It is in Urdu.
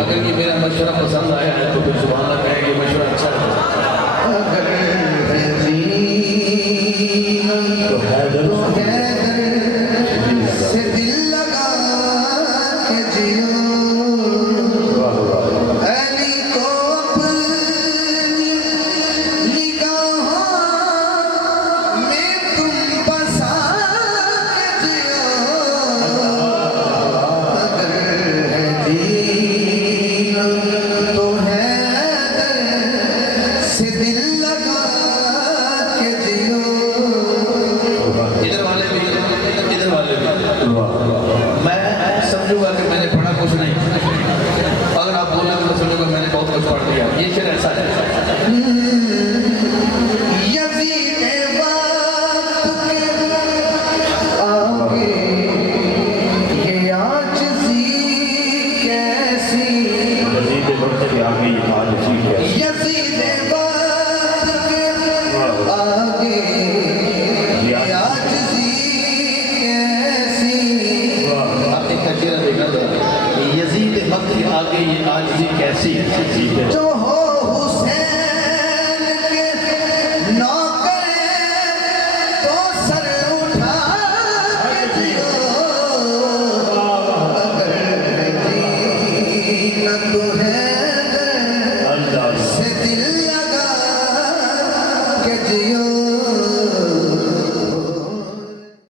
اگر یہ میرا مشورہ پسند آیا ہے تو پھر سبحان اللہ کہیں گے مشورہ اچھا ہے۔ اگر تو حیدر سے دل لگا کے جیو، علی کو اپنی نگاہوں میں تم بسا کے جیو، اگر ہے جینا تو حیدر سے دل لگا کے جیو۔ ادھر والے بھی میں سمجھوں گا کہ میں نے پڑھا کچھ نہیں، اگر آپ بولیں تو میں سمجھوں گا میں نے بہت کچھ پڑھ دیا۔ یہ شعر ایسا ہے، یزید وقت کے آگے یہ عاجزی کیسی، یزید وقت کے آگے یہ عاجزی کیسی، یزید وقت کے آگے یہ عاجزی کیسی۔ آپ نے کچیرہ دیکھا تھا، یزید وقت کے آگے یہ عاجزی کیسی، جو